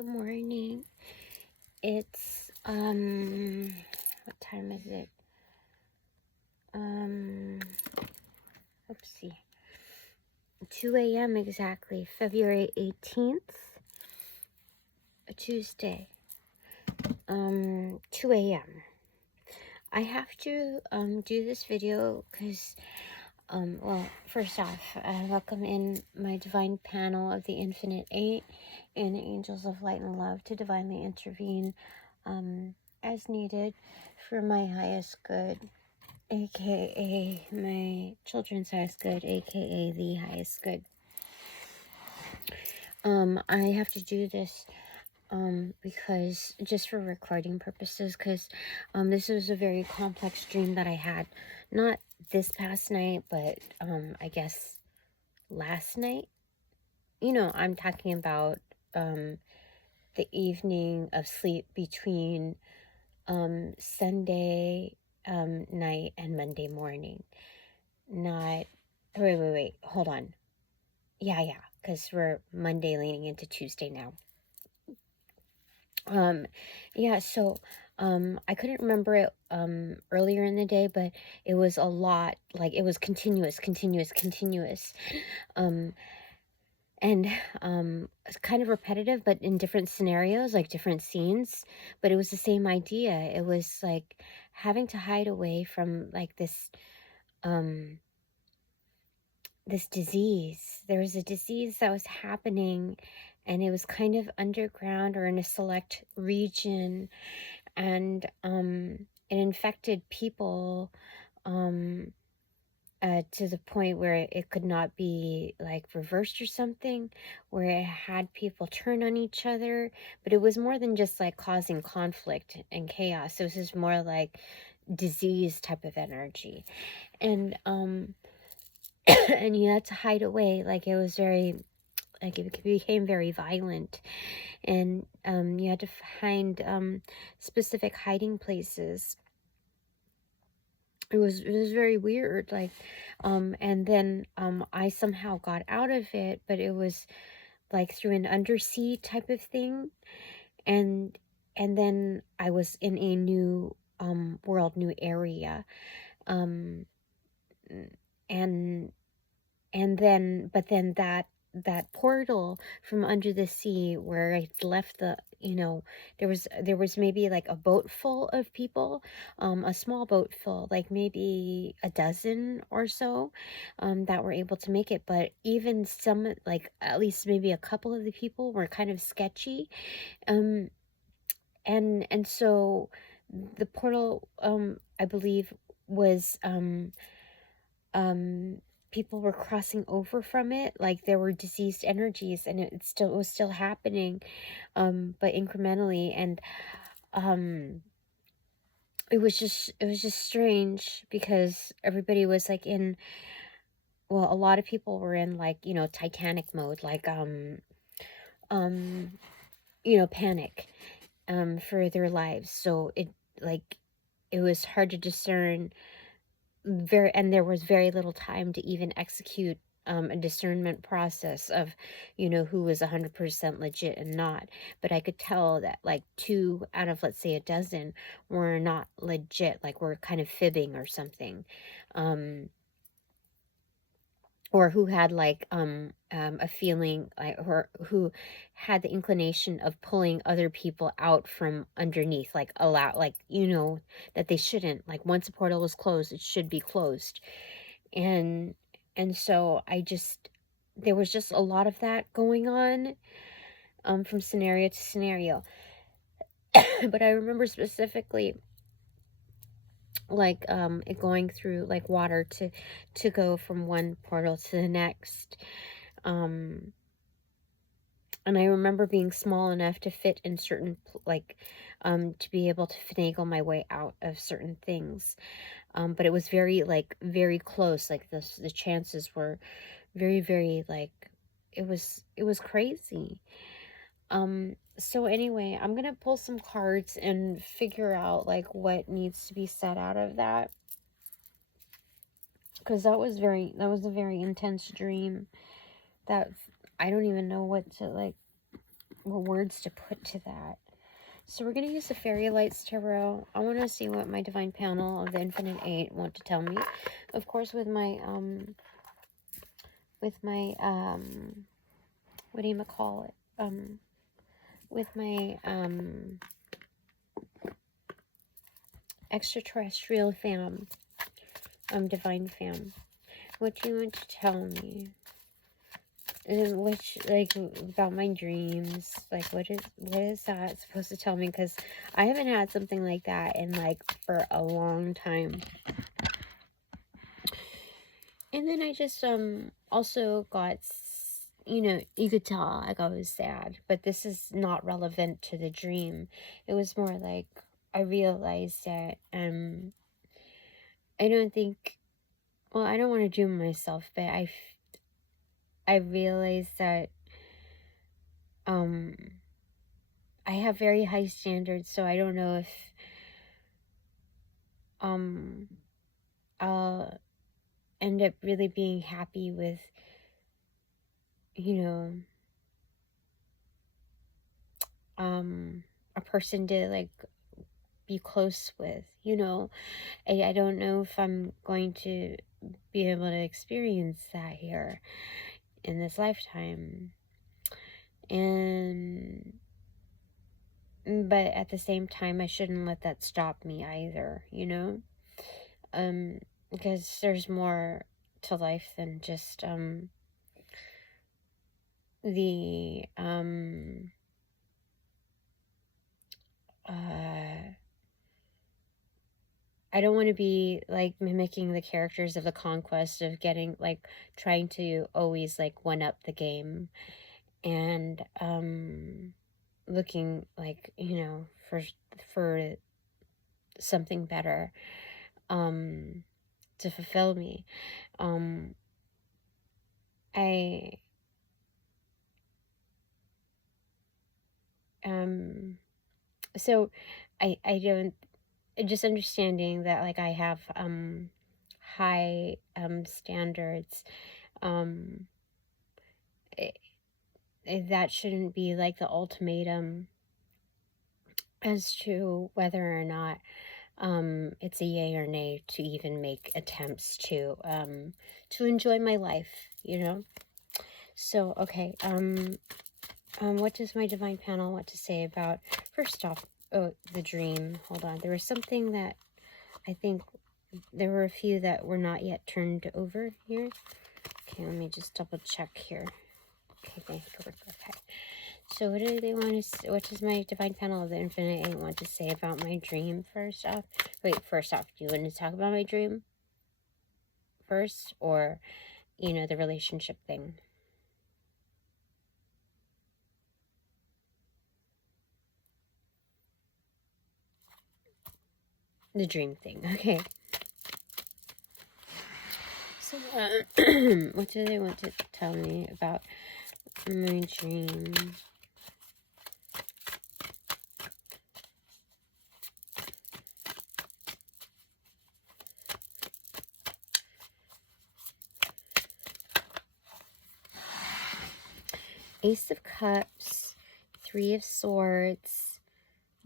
Good morning. It's what time is it? Oopsie. 2 a.m. exactly. February 18th, a Tuesday. 2 a.m. I have to do this video because well, first off, welcome in my divine panel of the Infinite Eight and Angels of Light and Love to divinely intervene as needed for my highest good, aka my children's highest good, aka the highest good. I have to do this because just for recording purposes, because this was a very complex dream that I had, not this past night, but I guess last night. You know, I'm talking about the evening of sleep between Sunday night and Monday morning. Not, wait, hold on. Yeah, because we're Monday leaning into Tuesday now. Yeah, so I couldn't remember it earlier in the day, but it was a lot, like it was continuous, and it's kind of repetitive, but in different scenarios, like different scenes, but it was the same idea. It was like having to hide away from like this this disease. There was a disease that was happening, and it was kind of underground or in a select region, and it infected people to the point where it could not be like reversed or something, where it had people turn on each other. But it was more than just like causing conflict and chaos. It was just more like disease type of energy, and and you had to hide away. Like it was very, like it became very violent, and you had to find specific hiding places. It was very weird, like and then I somehow got out of it, but it was like through an undersea type of thing, and then I was in a new world, new area, and then but then that portal from under the sea where I left the, you know, there was maybe like a boat full of people, a small boat full, like maybe a dozen or so, that were able to make it. But even some, like at least maybe a couple of the people were kind of sketchy, and so the portal, I believe, was people were crossing over from it, like there were diseased energies, and it was still happening, but incrementally. And it was just strange, because everybody was like in, well, a lot of people were in, like, you know, Titanic mode, like you know, panic for their lives. So it, like, it was hard to discern, and there was very little time to even execute a discernment process of, you know, who was 100% legit and not. But I could tell that like 2 out of, let's say, a dozen were not legit, like were kind of fibbing or something, or who had like a feeling like, or who had the inclination of pulling other people out from underneath, like allow, like, you know, that they shouldn't, like once a portal was closed, it should be closed. And so there was just a lot of that going on, from scenario to scenario. But I remember specifically, like it going through like water to go from one portal to the next, and I remember being small enough to fit in certain, like to be able to finagle my way out of certain things, but it was very, like very close, like the chances were very, like it was crazy. So anyway, I'm gonna pull some cards and figure out like what needs to be said out of that, because that was a very intense dream that I don't even know what to, like, what words to put to that. So we're going to use the Fairy Lights Tarot. I want to see what my Divine Panel of the Infinite Eight want to tell me. Of course, with my, what do you call it? With my, extraterrestrial fam, divine fam. What do you want to tell me? Which, like, about my dreams, like, what is that supposed to tell me? Because I haven't had something like that in, like, for a long time. And then I just, also got, you know, you could tell, like, I was sad, but this is not relevant to the dream. It was more like, I realized that, I don't think, well, I don't want to doom myself, but I realized that, I have very high standards, so I don't know if, I'll end up really being happy with, you know, a person to, like, be close with, you know. I don't know if I'm going to be able to experience that here in this lifetime. But at the same time, I shouldn't let that stop me either, you know? Because there's more to life than just, I don't want to be, like, mimicking the characters of the Conquest, of getting, like, trying to always, like, one-up the game, and, looking, like, you know, for something better, to fulfill me. So I don't, just understanding that, like, I have, high, standards, that shouldn't be, like, the ultimatum as to whether or not, it's a yay or nay to even make attempts to enjoy my life, you know? So, okay, what does my Divine Panel want to say about, first off, oh, the dream. Hold on. There was something that I think there were a few that were not yet turned over here. Okay, let me just double check here. Okay, thank you. Okay. So what do they want to, what does my Divine Panel of the Infinite Eight want to say about my dream first off? Wait, first off, do you want to talk about my dream first, or, you know, the relationship thing? The dream thing, okay. So, what do they want to tell me about my dream? Ace of Cups, Three of Swords,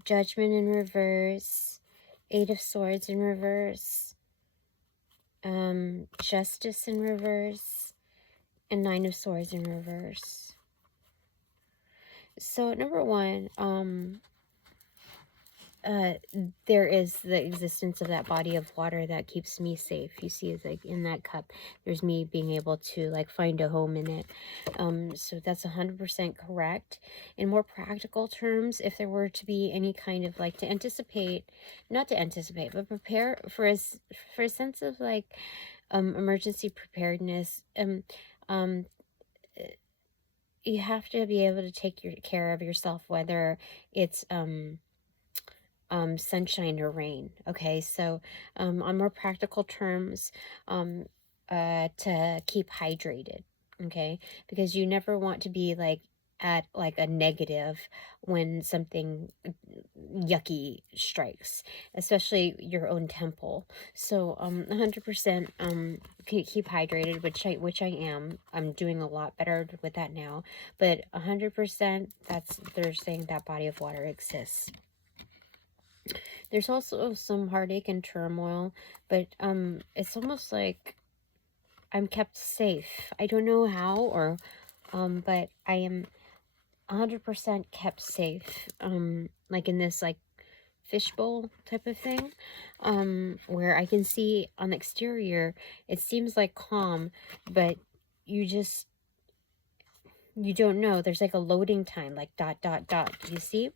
Judgment in reverse, Eight of Swords in reverse, Justice in reverse, and Nine of Swords in reverse. So, number one, there is the existence of that body of water that keeps me safe. You see, like, in that cup, there's me being able to, like, find a home in it. So that's 100% correct. In more practical terms, if there were to be any kind of, like, not to anticipate, but prepare for a sense of, like, emergency preparedness, you have to be able to take care of yourself, whether it's, sunshine or rain. Okay, so on more practical terms, to keep hydrated. Okay, because you never want to be, like, at like a negative when something yucky strikes, especially your own temple. So 100% keep hydrated, which I am. I'm doing a lot better with that now, but 100% they're saying that body of water exists. There's also some heartache and turmoil, but it's almost like I'm kept safe. I don't know how, or but I am 100% kept safe, like in this like fishbowl type of thing, where I can see on the exterior it seems like calm, but you don't know. There's like a loading time, like dot dot dot, you see,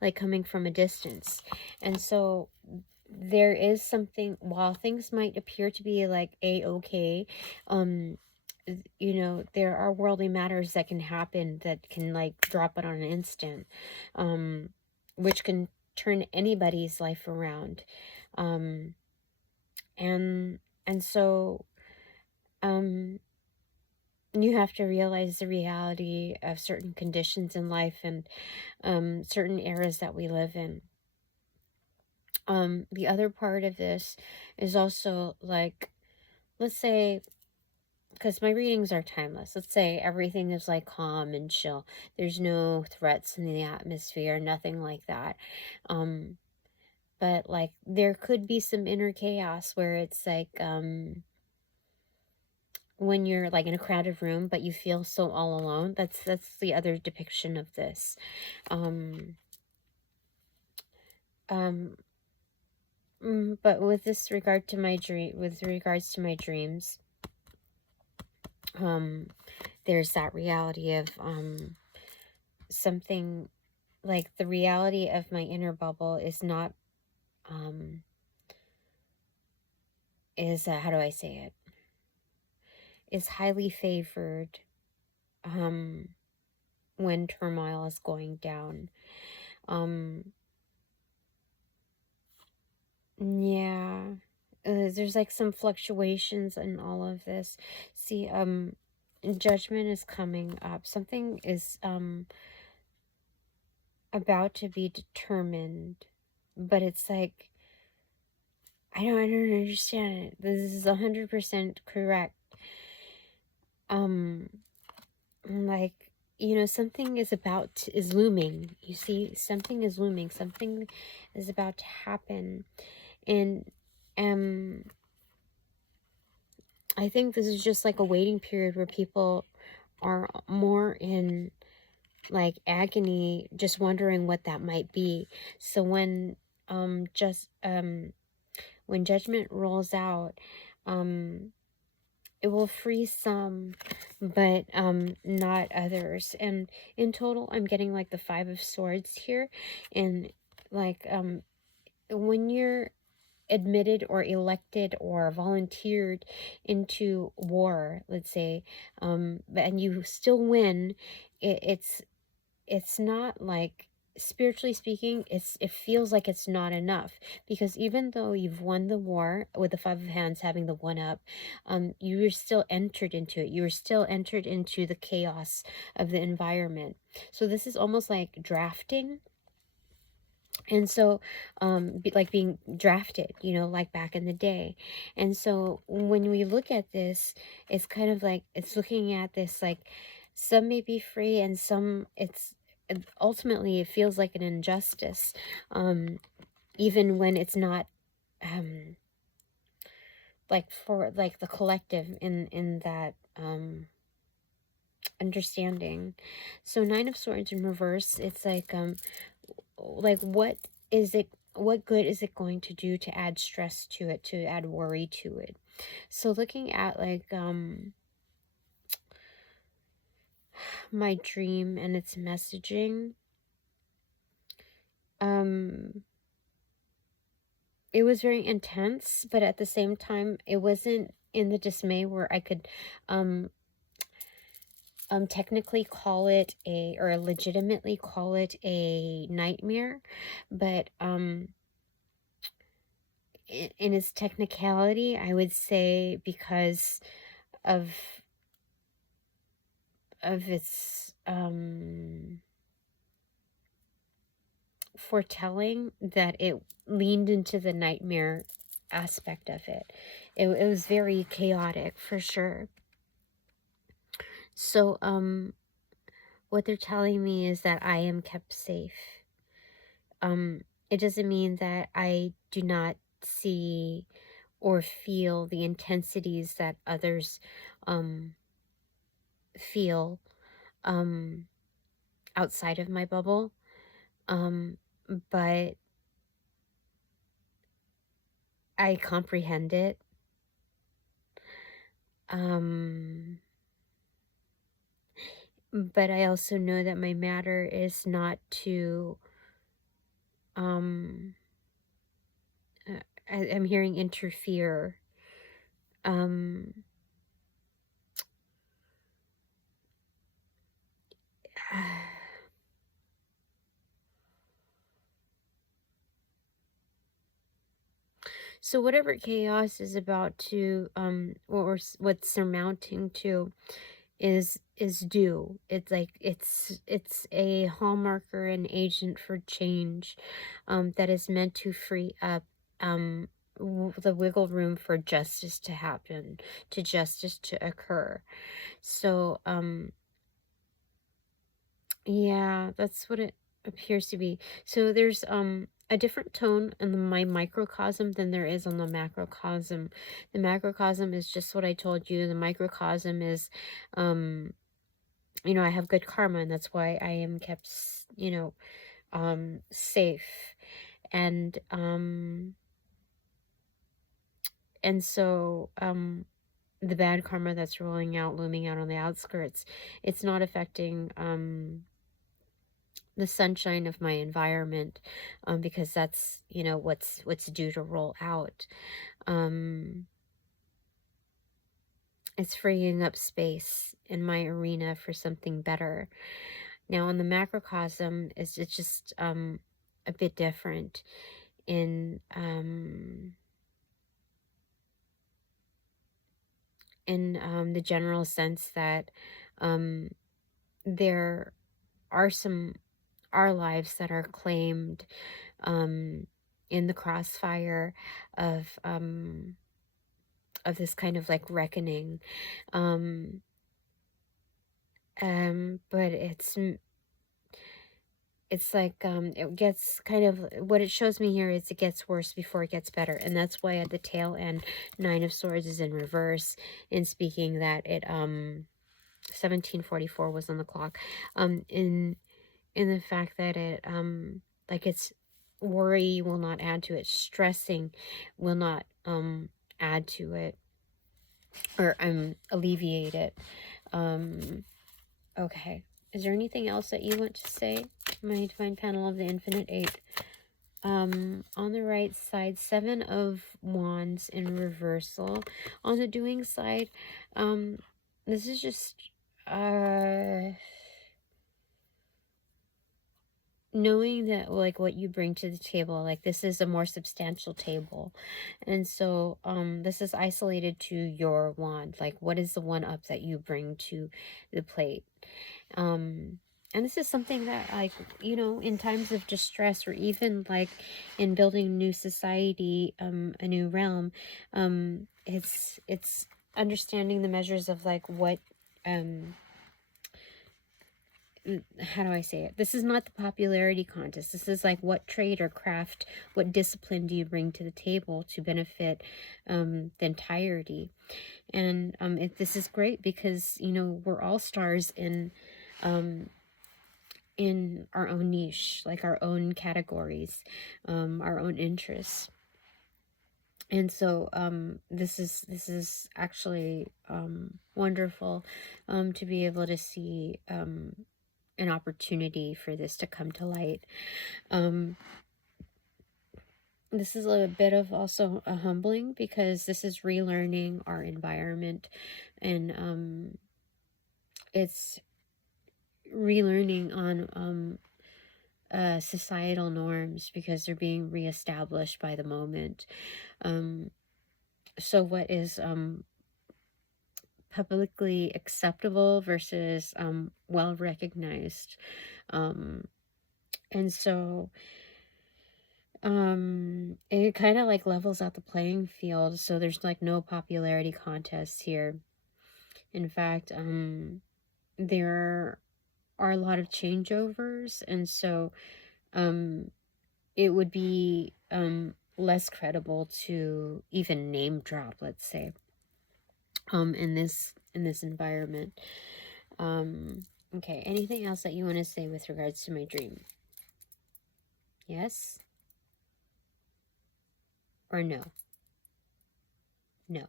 like coming from a distance. And so there is something, while things might appear to be like a-okay, you know, there are worldly matters that can happen that can like drop it on an instant, which can turn anybody's life around. And so you have to realize the reality of certain conditions in life and certain eras that we live in. The other part of this is also like, let's say, because my readings are timeless. Let's say everything is like calm and chill. There's no threats in the atmosphere, nothing like that. But like there could be some inner chaos where it's like when you're like in a crowded room, but you feel so all alone. That's the other depiction of this. But with regards to my dreams, there's that reality of something like the reality of my inner bubble is not how do I say it, is highly favored when turmoil is going down. Yeah, there's like some fluctuations in all of this. See, judgment is coming up. Something is about to be determined, but it's like I don't understand it. This is 100% correct. Like, you know, something is looming. You see, something is looming. Something is about to happen, and I think this is just like a waiting period where people are more in like agony, just wondering what that might be. So when when judgment rolls out, it will free some, but not others. And in total, I'm getting like the 5 of Swords here, and like when you're admitted or elected or volunteered into war, let's say, and you still win, it's not like, spiritually speaking, it feels like it's not enough, because even though you've won the war with the 5 of Hands having the 1-up, you were still entered into it. You were still entered into the chaos of the environment. So this is almost like drafting. And so like being drafted, you know, like back in the day. And so when we look at this, it's kind of like, it's looking at this like some may be free and some ultimately it feels like an injustice, even when it's not like for like the collective in that understanding. So 9 of Swords in reverse, it's like what good is it going to do to add stress to it, to add worry to it? So looking at like my dream and its messaging, it was very intense, but at the same time it wasn't in the dismay where I could technically call it or legitimately call it a nightmare, but in its technicality, I would say, because of of its foretelling that it leaned into the nightmare aspect of it. It was very chaotic for sure. So what they're telling me is that I am kept safe. It doesn't mean that I do not see or feel the intensities that others feel outside of my bubble. But I comprehend it. But I also know that my matter is not to, I'm hearing interfere. So whatever chaos is about to, or what's surmounting to, is due. It's like it's a hallmarker, an agent for change, that is meant to free up the wiggle room for justice to happen, to justice to occur. So yeah, that's what it appears to be. So there's a different tone in my microcosm than there is on the macrocosm. The macrocosm is just what I told you. The microcosm is you know, I have good karma, and that's why I am kept, you know, safe. And so the bad karma that's looming out on the outskirts, it's not affecting the sunshine of my environment, because that's, you know, what's due to roll out. It's freeing up space in my arena for something better. Now on the macrocosm, it's just a bit different in the general sense that there are our lives that are claimed in the crossfire of this kind of like reckoning, but it's like it gets kind of, what it shows me here is it gets worse before it gets better. And that's why at the tail end, 9 of Swords is in reverse, in speaking that it 1744 was on the clock, in the fact that it like it's worry will not add to it, stressing will not add to it, or alleviate it. Okay, is there anything else that you want to say? My divine panel of the infinite 8. On the right side, 7 of Wands in reversal. On the doing side, this is just knowing that, like, what you bring to the table, like this is a more substantial table, and so this is isolated to your wand. Like, what is the one up that you bring to the plate? And this is something that, like, you know, in times of distress, or even like in building a new society, a new realm, it's understanding the measures of like what how do I say it? This is not the popularity contest. This is like, what trade or craft, what discipline do you bring to the table to benefit the entirety? And this is great because, you know, we're all stars in our own niche, like our own categories, our own interests. And so this is actually wonderful to be able to see an opportunity for this to come to light. This is a bit of also a humbling, because this is relearning our environment, and it's relearning on societal norms, because they're being reestablished by the moment. So what is publicly acceptable versus well recognized. And so it kind of like levels out the playing field, so there's like no popularity contests here. In fact, there are a lot of changeovers, and so it would be less credible to even name drop, let's say, in this environment. Okay, anything else that you want to say with regards to my dream? Yes or no? No.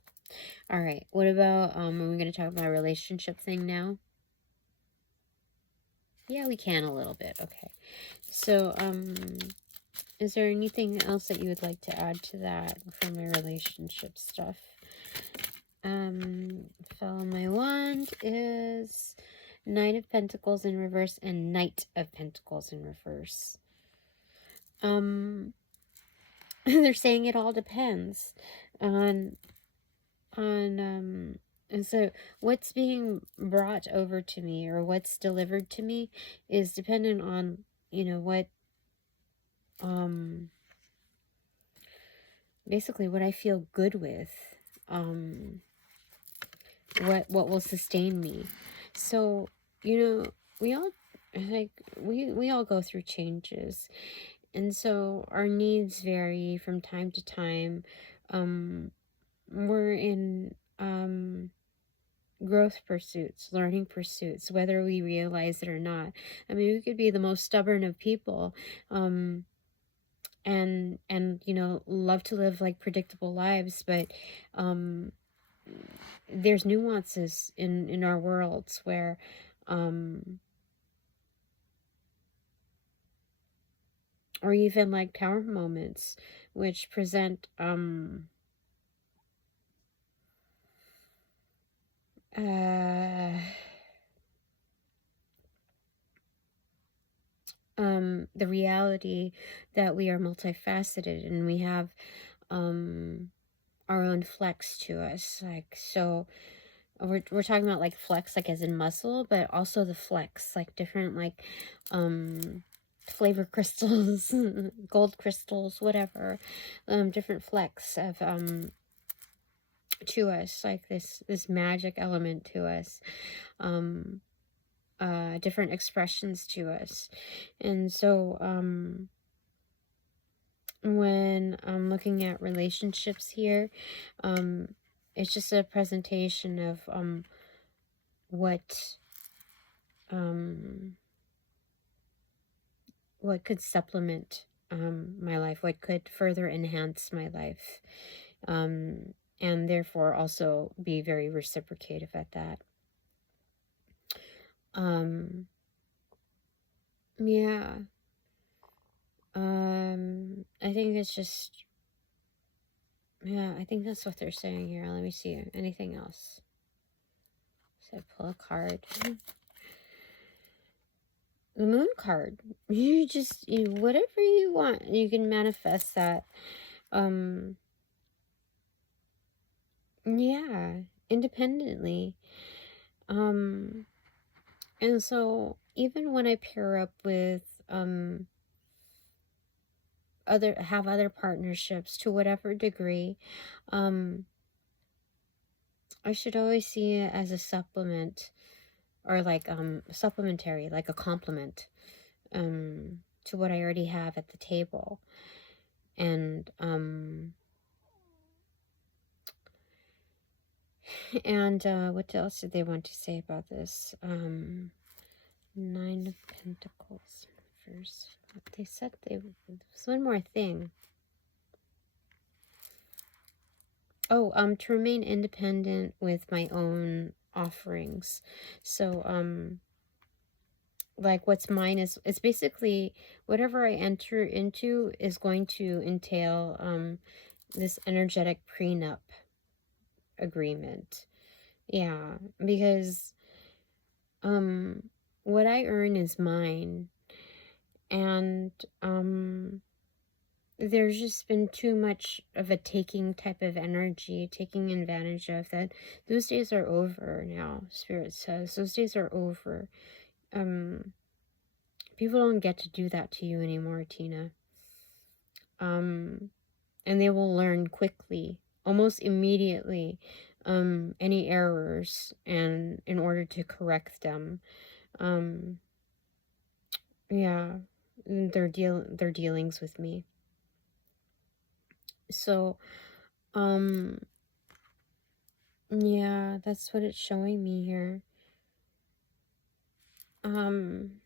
All right, what about are we going to talk about a relationship thing now? Yeah, we can a little bit. Okay, so is there anything else that you would like to add to that for my relationship stuff? Fellow my wand is Knight of Pentacles in reverse and Knight of Pentacles in reverse. They're saying it all depends on and so what's being brought over to me or what's delivered to me is dependent on, you know, what basically what I feel good with, what will sustain me. So, you know, we all like we all go through changes, and so our needs vary from time to time. We're in growth pursuits, learning pursuits, whether we realize it or not. I mean, we could be the most stubborn of people, and you know, love to live like predictable lives, but there's nuances in our worlds where or even like tower moments which present the reality that we are multifaceted and we have our own flex to us. Like, so we're talking about like flex like as in muscle, but also the flex, like different like flavor crystals, gold crystals, whatever, different flecks of to us, like this magic element to us, different expressions to us. And so when I'm looking at relationships here, it's just a presentation of what could supplement my life, what could further enhance my life, and therefore also be very reciprocative at that. Yeah. I think it's just, yeah, I think that's what they're saying here. Let me see. Anything else? So I pull a card. The moon card. You just, whatever you want, you can manifest that. Yeah, independently. And so even when I pair up with other partnerships to whatever degree, I should always see it as a supplement, or like supplementary, like a complement to what I already have at the table. And what else did they want to say about this? 9 of Pentacles first. They said there was one more thing. Oh, to remain independent with my own offerings. So like what's mine is, it's basically whatever I enter into is going to entail this energetic prenup agreement. Yeah, because what I earn is mine, and there's just been too much of a taking type of energy, taking advantage of that. Those days are over now, Spirit says. Those days are over. People don't get to do that to you anymore, Tina. And they will learn quickly, almost immediately, any errors, and in order to correct them. Yeah, their dealings with me. So, yeah, that's what it's showing me here. I'm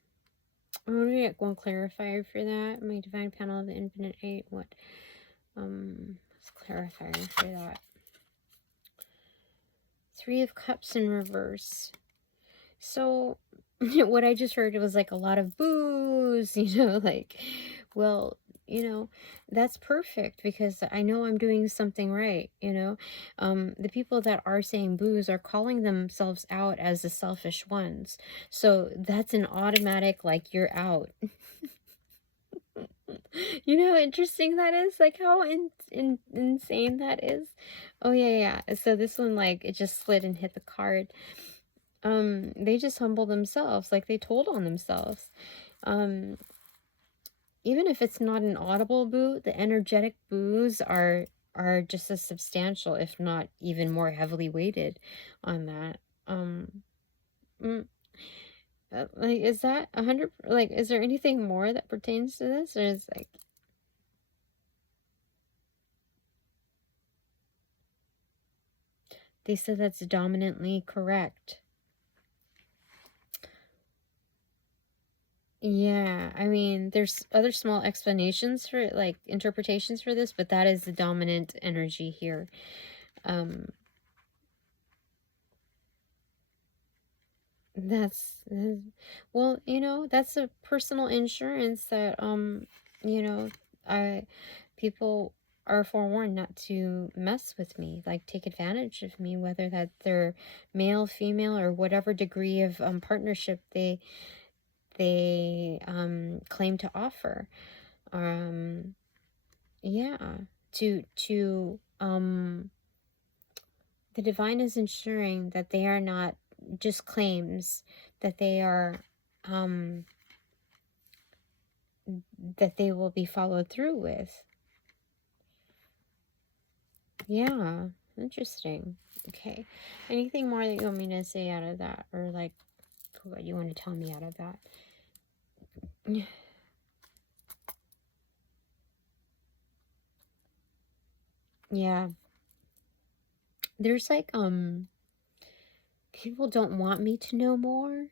gonna get one clarifier for that. My divine panel of the infinite eight. What? Let's clarifier for that. Three of Cups in reverse. So, what I just heard was like a lot of boos, you know, like, well, you know, that's perfect because I know I'm doing something right, you know. The people that are saying boos are calling themselves out as the selfish ones. So that's an automatic, like, you're out. You know how interesting that is? Like, how insane that is? Oh, yeah. So this one, like, it just slid and hit the card. They just humble themselves, like they told on themselves. Even if it's not an audible boo, the energetic boos are just as substantial, if not even more heavily weighted on that. Like, is that 100? Like, is there anything more that pertains to this, or is like? They said that's dominantly correct. Yeah, I mean, there's other small explanations for, like, interpretations for this, but that is the dominant energy here. That's, well, you know, that's a personal insurance that, you know, people are forewarned not to mess with me, like take advantage of me, whether that they're male, female, or whatever degree of partnership they claim to offer. Yeah, the divine is ensuring that they are not just claims, that they are that they will be followed through with. Yeah, interesting. Okay, anything more that you want me to say out of that, or like what you want to tell me out of that? Yeah, there's like people don't want me to know more,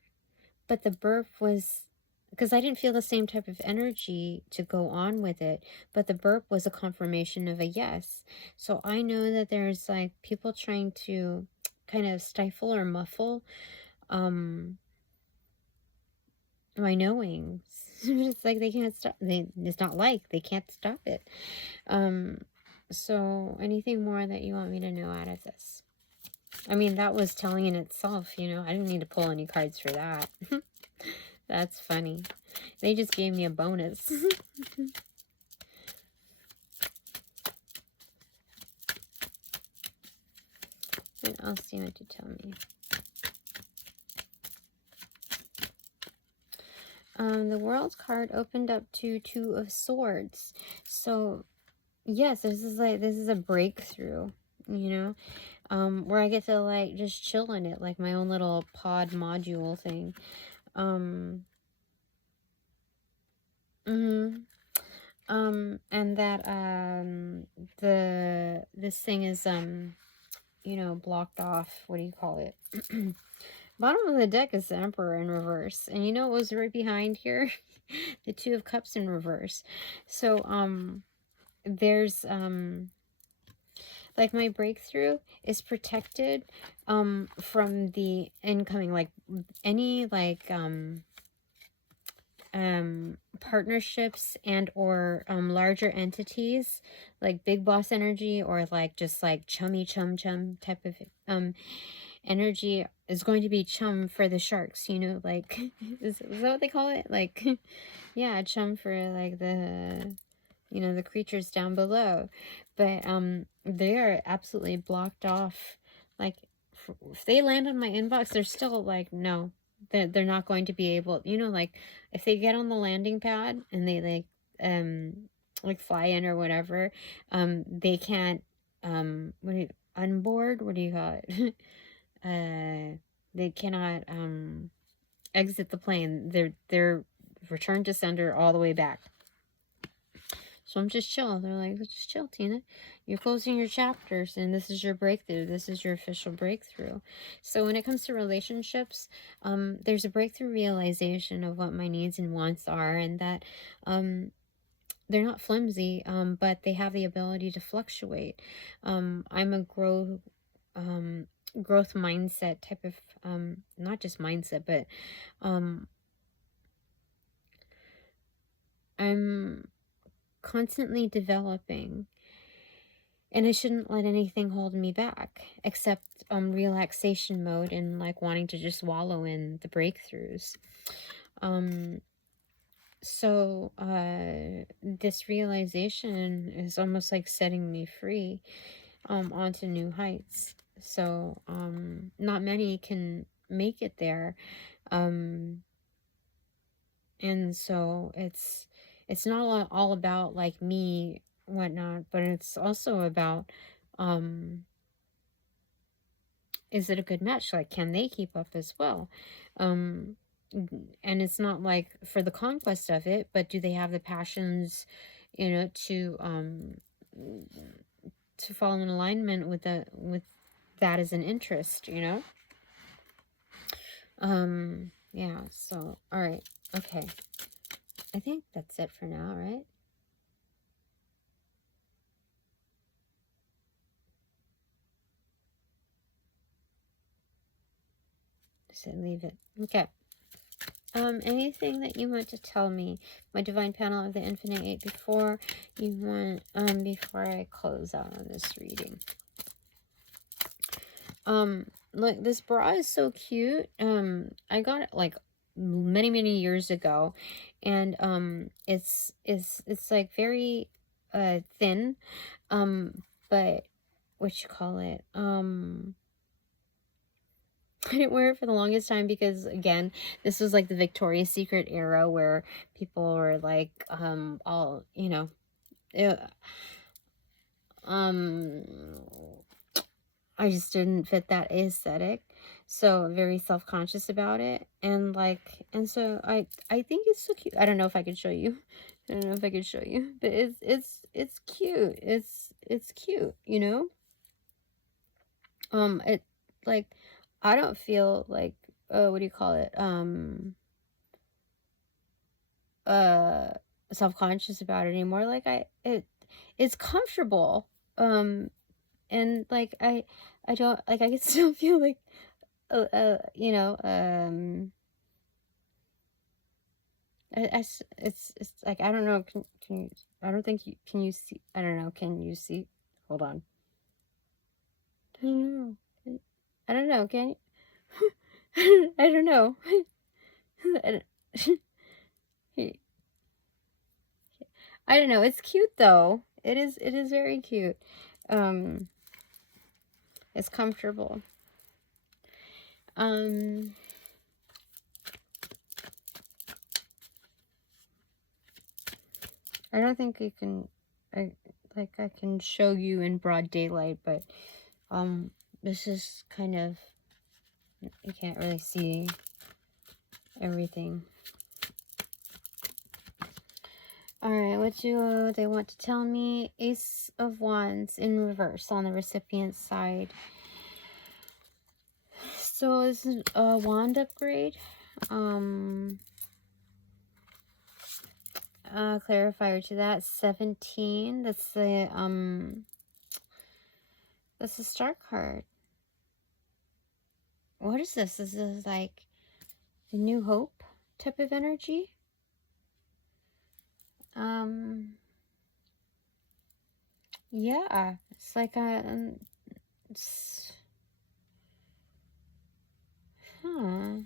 but the burp was, because I didn't feel the same type of energy to go on with it, but the burp was a confirmation of a yes. So I know that there's like people trying to kind of stifle or muffle my knowings. It's like they can't stop. It's not like they can't stop it. So anything more that you want me to know out of this? I mean, that was telling in itself, you know. I didn't need to pull any cards for that. That's funny. They just gave me a bonus. What else do you want to tell me? The World card opened up to Two of Swords. So, yes, this is a breakthrough, you know, where I get to, like, just chill in it, like my own little pod module thing. And that, this thing is, you know, blocked off. What do you call it? Bottom of the deck is the Emperor in reverse. And you know what was right behind here? The Two of Cups in reverse. So, there's, like, my breakthrough is protected, from the incoming, like, any, like, partnerships and or larger entities, like big boss energy, or like just like chummy chum type of energy is going to be chum for the sharks, you know, like is that what they call it? Like, yeah, chum for like the you know, the creatures down below. But they are absolutely blocked off. Like, if they land on my inbox, they're still like, no, they're not going to be able, you know, like, if they get on the landing pad and they like fly in or whatever, they can't, unboard, what do you call it? They cannot exit the plane. They're return to sender all the way back. So I'm just chill. They're like, just chill, Tina. You're closing your chapters, and this is your breakthrough. This is your official breakthrough. So when it comes to relationships, there's a breakthrough realization of what my needs and wants are, and that they're not flimsy, but they have the ability to fluctuate. I'm a growth mindset type of, not just mindset, but I'm constantly developing, and I shouldn't let anything hold me back except relaxation mode and like wanting to just wallow in the breakthroughs. So this realization is almost like setting me free onto new heights. So not many can make it there. And so it's not all about like me, whatnot, but it's also about is it a good match? Like, can they keep up as well? And it's not like for the conquest of it, but do they have the passions, you know, to fall in alignment with that as an interest, you know? Yeah, so all right, okay, I think that's it for now, right? So leave it. Okay. Anything that you want to tell me, my divine panel of the infinite eight, before you want, before I close out on this reading? Look, this bra is so cute. I got it like many years ago, and it's like very thin, but what you call it, I didn't wear it for the longest time because, again, this was like the Victoria's Secret era where people were like, all, you know, I just didn't fit that aesthetic. So very self-conscious about it. And like, and so I think it's so cute. I don't know if I could show you. I don't know if I could show you, but it's cute. It's cute, you know? It, like, I don't feel like, what do you call it? Self-conscious about it anymore. Like, it's comfortable. And like, I don't, like, I can still feel like, you know, it's like, I don't know, can you, I don't think you, can you see, I don't know, can you see, hold on. I don't know. I don't know, can you? I don't know. I don't know. It's cute though. It is very cute. It's comfortable. I don't think you can, I can show you in broad daylight, but this is kind of, you can't really see everything. All right, what do they want to tell me? Ace of Wands in reverse on the recipient side. So this is a wand upgrade. Clarifier to that, 17. That's the star card. What is this? This is like the New Hope type of energy. Yeah, it's like a, it's, huh.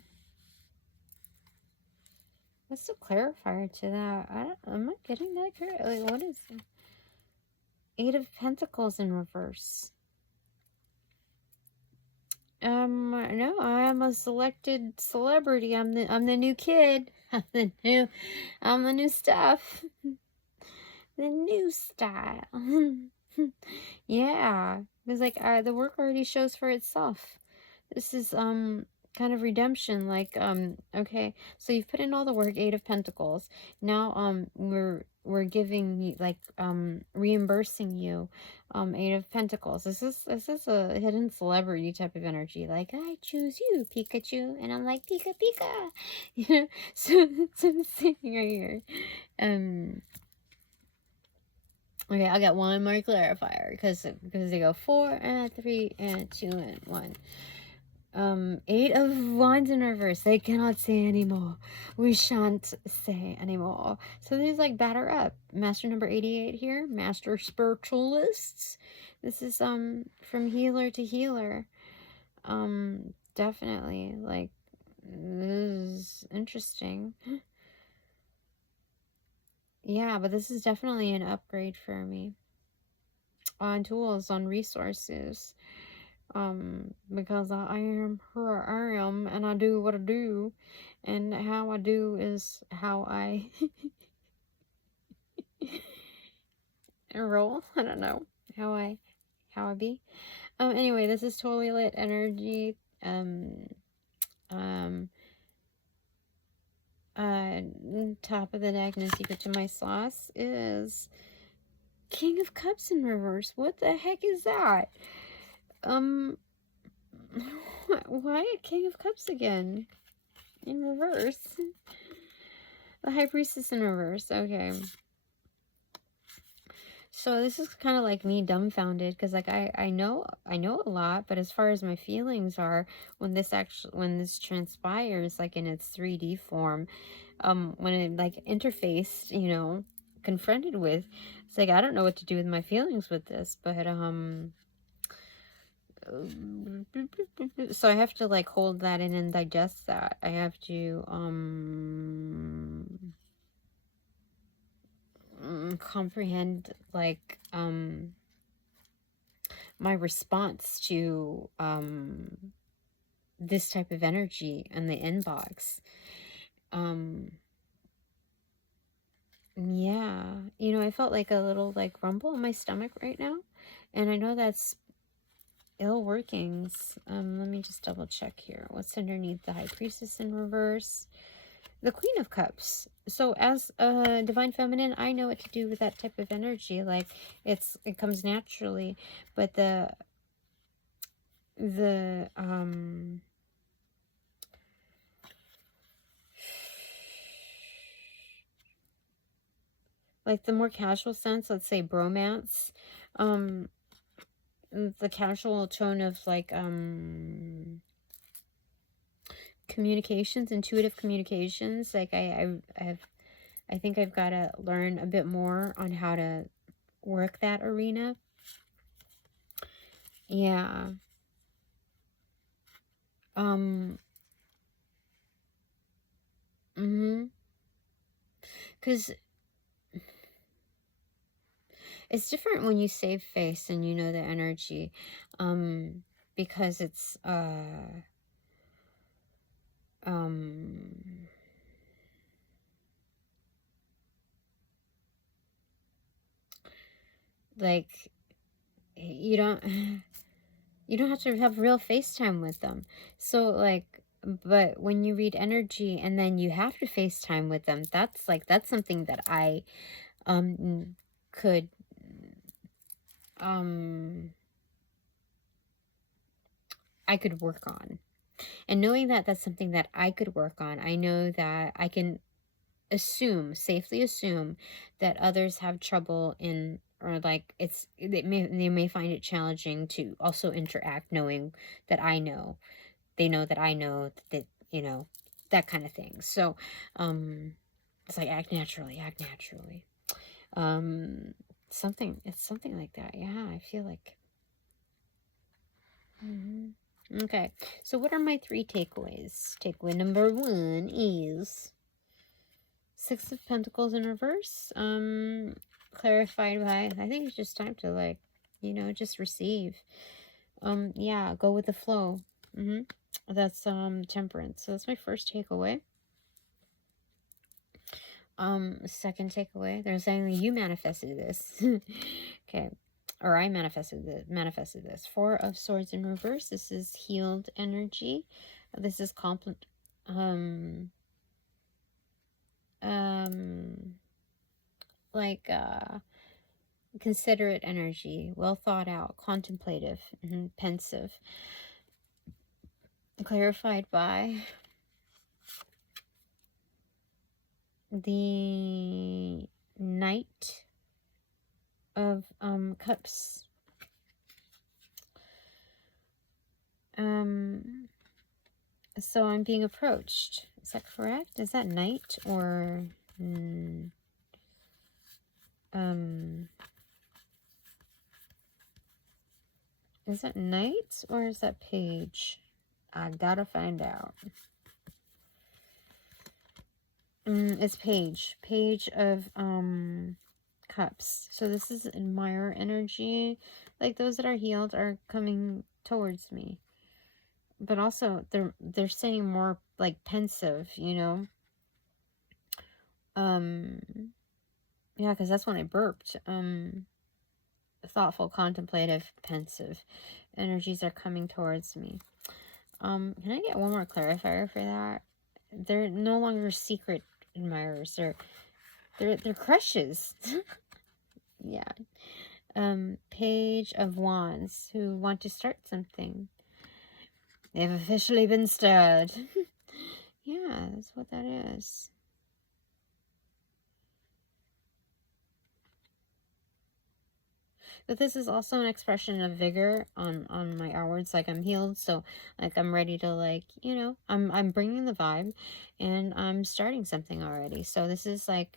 What's the clarifier to that? Am I getting that correct? Like, what is it? 8 of Pentacles in reverse. No, I am a selected celebrity. I'm the new kid. I'm the new stuff. The new style. Yeah. It's like the work already shows for itself. This is kind of redemption. Like okay, so you've put in all the work, 8 of Pentacles. Now we're giving you, like, reimbursing you, 8 of Pentacles. This is a hidden celebrity type of energy. Like, I choose you, Pikachu, and I'm like, Pika Pika. You know, so I'm sitting right here. Okay, I got one more clarifier because they go 4 and 3 and 2 and 1. 8 of Wands in reverse. They cannot say anymore. We shan't say anymore. So there's like batter up. Master number 88 here. Master Spiritualists. This is from healer to healer. Definitely, like, this is interesting. Yeah, but this is definitely an upgrade for me on tools, on resources. Because I am who I am, and I do what I do, and how I do is how I roll. I don't know how I be. Anyway, this is totally lit energy. Top of the deck, no secret to my sauce, is King of Cups in reverse. What the heck is that? Why a King of Cups again? In reverse. The High Priestess in reverse. Okay. So this is kind of like me dumbfounded, because like I know a lot, but as far as my feelings are, when this transpires, like in its 3D form, when it like interfaced, you know, confronted with, it's like I don't know what to do with my feelings with this, but so I have to like hold that in and digest that. I have to comprehend, like, my response to this type of energy in the inbox. Yeah, you know, I felt like a little like rumble in my stomach right now, and I know that's ill workings. Let me just double check here. What's underneath the High Priestess in reverse? The Queen of Cups. So as a divine feminine, I know what to do with that type of energy. Like, it comes naturally, but like the more casual sense, let's say bromance, the casual tone of like communications, intuitive communications. Like I think I've got to learn a bit more on how to work that arena. Yeah. Because it's different when you save face and you know the energy, because it's like you don't have to have real FaceTime with them. So like, but when you read energy and then you have to FaceTime with them, that's something that I could work on. And knowing that that's something that I could work on, I know that I can safely assume that others have trouble in, or like they may find it challenging to also interact, knowing that I know, they know that I know that, you know, that kind of thing. So it's like act naturally. It's something like that. Yeah, I feel like. Okay, so what are my 3 takeaways? Takeaway number 1 is Six of Pentacles in reverse. Clarified by, I think it's just time to, like, you know, just receive. Yeah, go with the flow. That's Temperance. So that's my first takeaway. Second takeaway, they're saying that you manifested this. Okay. Or I manifested this. Four of Swords in reverse. This is healed energy. This is considerate energy, well thought out, contemplative, pensive. Clarified by the Knight of Cups. So I'm being approached. Is that correct? Is that Knight or is that Knight or is that Page? I gotta find out. It's Page. Page of Cups. So this is admirer energy. Like, those that are healed are coming towards me. But also they're saying more like pensive, you know. Yeah, because that's when I burped. Thoughtful, contemplative, pensive energies are coming towards me. Can I get one more clarifier for that? They're no longer secret admirers. They're crushes. Yeah. Page of Wands, who want to start something. They've officially been stirred. Yeah, that's what that is. But this is also an expression of vigor on my outwards. Like, I'm healed, so like I'm ready to, like, you know, I'm bringing the vibe, and I'm starting something already. So this is like,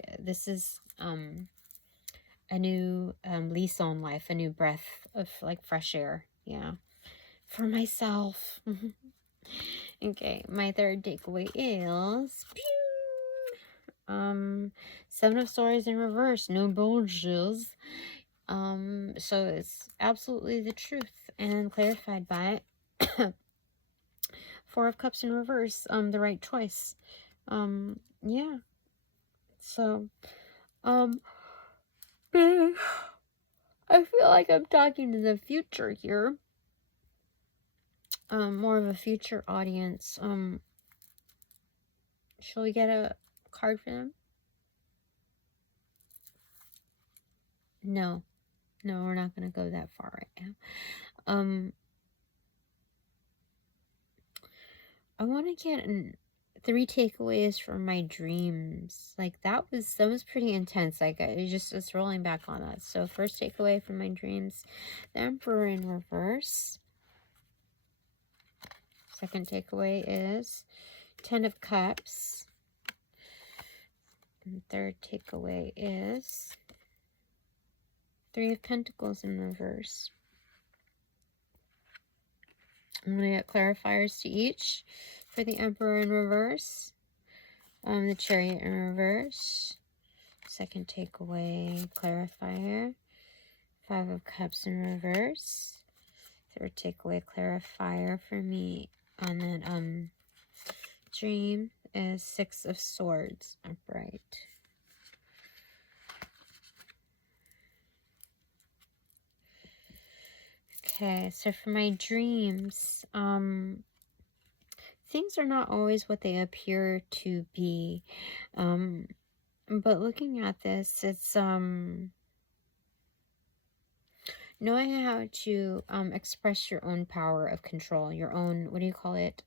a new lease on life, a new breath of like fresh air. Yeah, for myself. Okay, my third takeaway is Seven of Swords in reverse. No bullshit. So it's absolutely the truth and clarified by Four of Cups in reverse. The right choice. Yeah. So, I feel like I'm talking to the future here. More of a future audience. Shall we get a card for them? No, we're not gonna go that far right now. I want to get 3 takeaways from my dreams. Like, that was pretty intense. Like, I just was rolling back on that. So first takeaway from my dreams, the Emperor in reverse. Second takeaway is 10 of Cups. And third takeaway is 3 of Pentacles in reverse. I'm going to get clarifiers to each. For the Emperor in reverse, the Chariot in reverse. Second takeaway, clarifier, 5 of Cups in reverse. Third takeaway, clarifier for me on that dream is 6 of Swords upright. Okay, so for my dreams, things are not always what they appear to be. But looking at this, it's knowing how to express your own power of control, your own, what do you call it?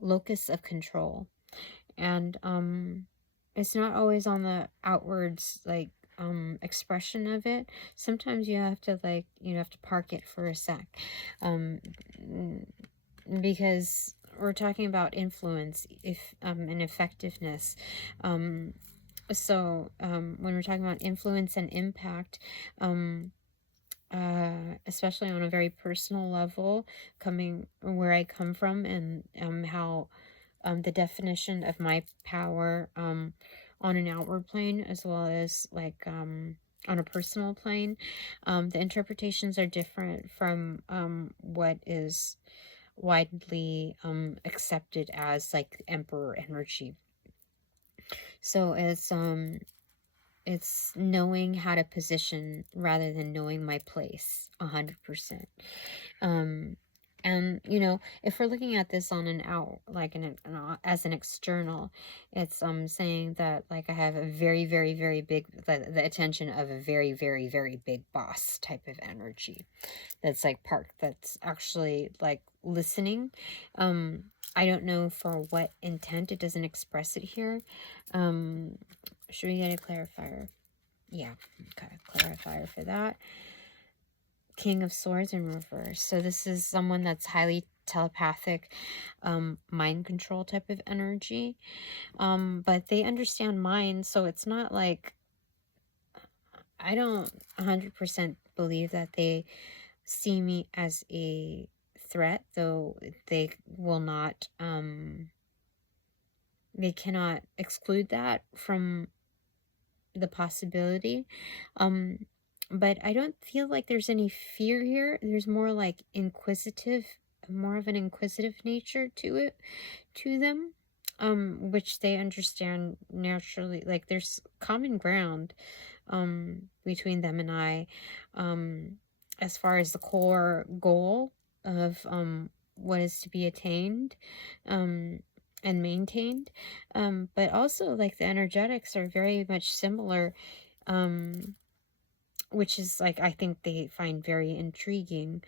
Locus of control. And it's not always on the outwards, like, expression of it. Sometimes you have to, like, you have to park it for a sec, because we're talking about influence, and effectiveness. So when we're talking about influence and impact, especially on a very personal level, coming where I come from, and how the definition of my power on an outward plane, as well as like on a personal plane. The interpretations are different from what is widely accepted as like emperor energy. So it's knowing how to position rather than knowing my place 100%. And you know, if we're looking at this on an out, like as an external, it's saying that like I have a very, very, very big, the attention of a very, very, very big boss type of energy. That's like that's actually like listening. I don't know for what intent. It doesn't express it here. Should we get a clarifier? Yeah, okay, clarifier for that. King of Swords in reverse. So this is someone that's highly telepathic, mind control type of energy. But they understand mind, so it's not like, I don't 100% believe that they see me as a threat, though they will not, they cannot exclude that from the possibility. But I don't feel like there's any fear here. There's more like more of an inquisitive nature to them, which they understand naturally. Like there's common ground, between them and I, as far as the core goal of, what is to be attained, and maintained. But also like the energetics are very much similar, which is like, I think they find very intriguing.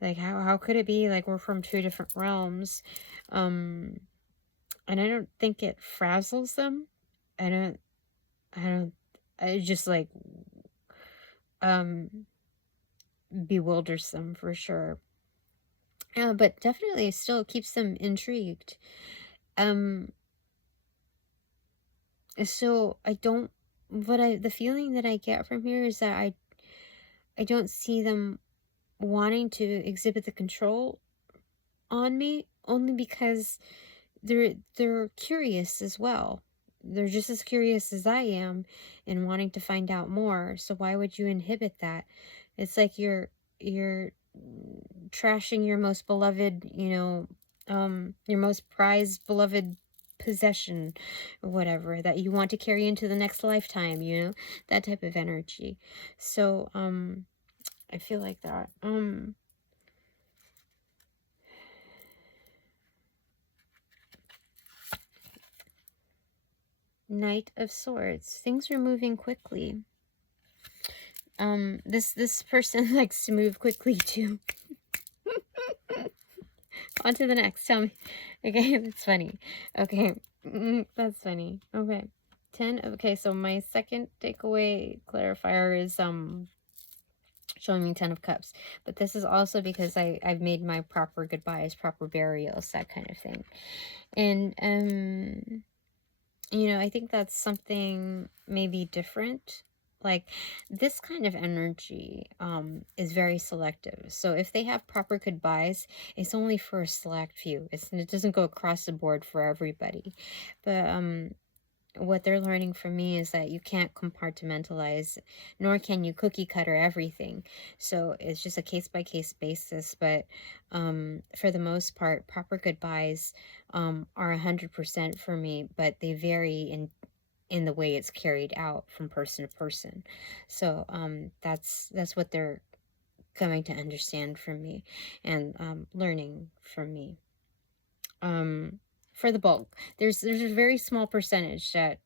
Like how could it be like we're from two different realms? And I don't think it frazzles them. I just like bewilders them for sure. But definitely still keeps them intrigued. So I don't, the feeling that I get from here is that I don't see them wanting to exhibit the control on me, only because they're curious as well. They're just as curious as I am and wanting to find out more. So why would you inhibit that? It's like you're trashing your most beloved, your most prized beloved possession or whatever that you want to carry into the next lifetime, that type of energy. So I feel like that. Knight of Swords. Things are moving quickly. This person likes to move quickly too. On to the next. Tell me. Okay, that's funny. Okay, that's funny. Okay, 10. Okay, so my second takeaway clarifier is showing me 10 of Cups, but this is also because I've made my proper goodbyes, proper burials, that kind of thing. And I think that's something maybe different. Like this kind of energy is very selective. So if they have proper goodbyes, it's only for a select few. It doesn't go across the board for everybody. But what they're learning from me is that you can't compartmentalize, nor can you cookie cutter everything. So it's just a case-by-case basis. But for the most part, proper goodbyes are 100% for me, but they vary in the way it's carried out from person to person. So that's what they're coming to understand from me and learning from me. For the bulk, there's a very small percentage that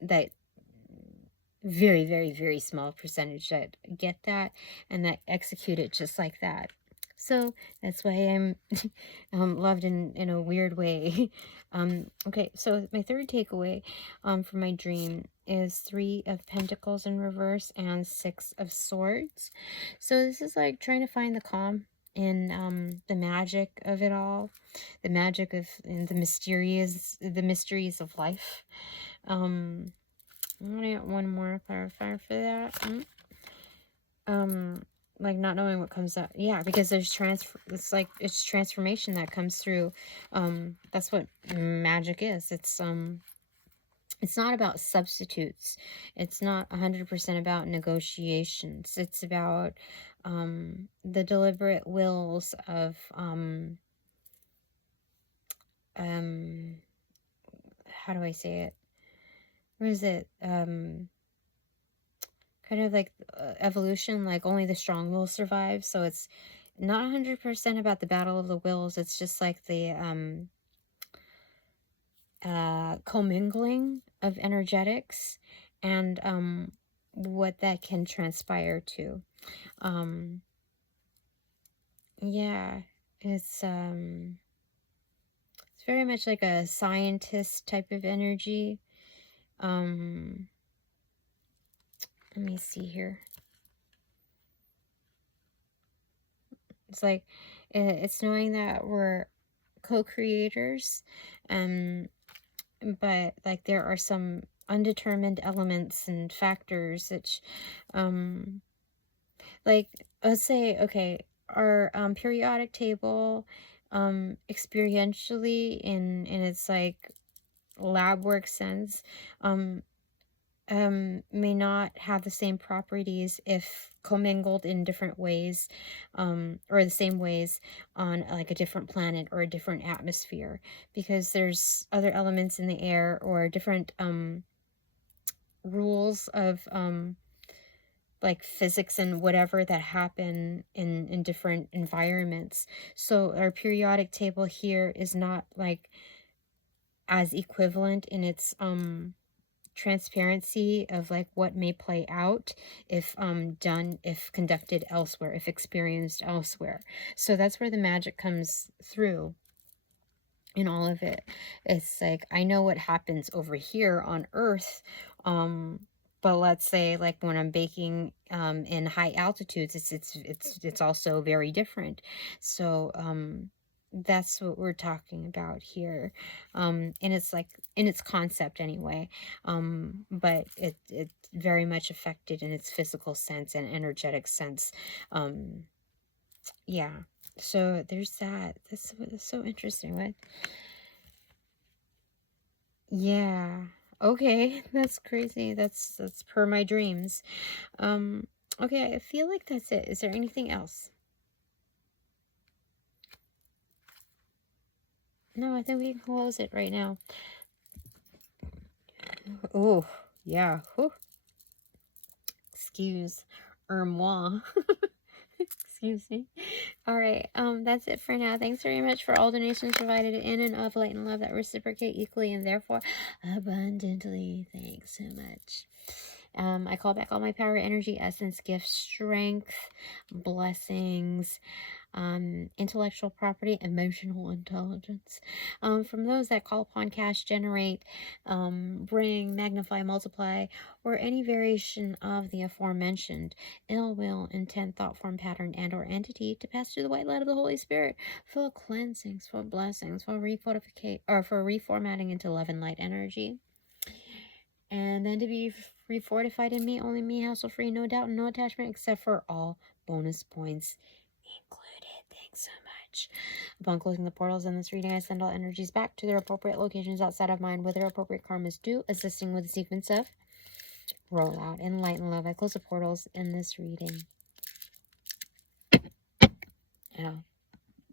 very, very, very small percentage that get that and that execute it just like that. So that's why I'm loved in a weird way. Okay, so my third takeaway from my dream is 3 of Pentacles in reverse and 6 of Swords. So this is like trying to find the calm in the magic of it all, the magic of the mysteries of life. I'm gonna get one more clarifier for that. like not knowing what comes out. Yeah, because there's it's like it's transformation that comes through. That's what magic is. It's not about substitutes. It's not 100% about negotiations. It's about the deliberate wills of how do I say it? What is it? Kind of like evolution, like only the strong will survive. So it's not 100% about the battle of the wills. It's just like the co-mingling of energetics and what that can transpire to. Yeah, it's very much like a scientist type of energy. Let me see here. It's like it's knowing that we're co-creators, but like there are some undetermined elements and factors that like let's say, okay, our periodic table experientially in its like lab work sense may not have the same properties if commingled in different ways, or the same ways on like a different planet or a different atmosphere, because there's other elements in the air or different rules of like physics and whatever that happen in different environments. So our periodic table here is not like as equivalent in its transparency of like what may play out if conducted elsewhere, if experienced elsewhere. So that's where the magic comes through in all of it. It's like I know what happens over here on Earth, but let's say like when I'm baking in high altitudes, it's also very different. So that's what we're talking about here, and it's like in its concept anyway, but it very much affected in its physical sense and energetic sense. Yeah, so there's that. That's so interesting. What? Yeah, okay. That's crazy. That's per my dreams. Okay, I feel like that's it. Is there anything else? No, I think we can close it right now. Oh, yeah. Whew. Excuse moi. Excuse me. All right, that's it for now. Thanks very much for all donations provided in and of light and love that reciprocate equally and therefore abundantly. Thanks so much. I call back all my power, energy, essence, gifts, strength, blessings, intellectual property, emotional intelligence, from those that call upon, cast, generate, bring, magnify, multiply, or any variation of the aforementioned ill will, intent, thought form, pattern, and or entity to pass through the white light of the Holy Spirit for cleansings, for blessings, for reformatting into love and light energy. And then to be refortified in me, only me, hassle-free, no doubt, no attachment, except for all bonus points included. Thanks so much. Upon closing the portals in this reading, I send all energies back to their appropriate locations outside of mine, where their appropriate karmas due, assisting with the sequence of rollout and light and love. I close the portals in this reading. Now.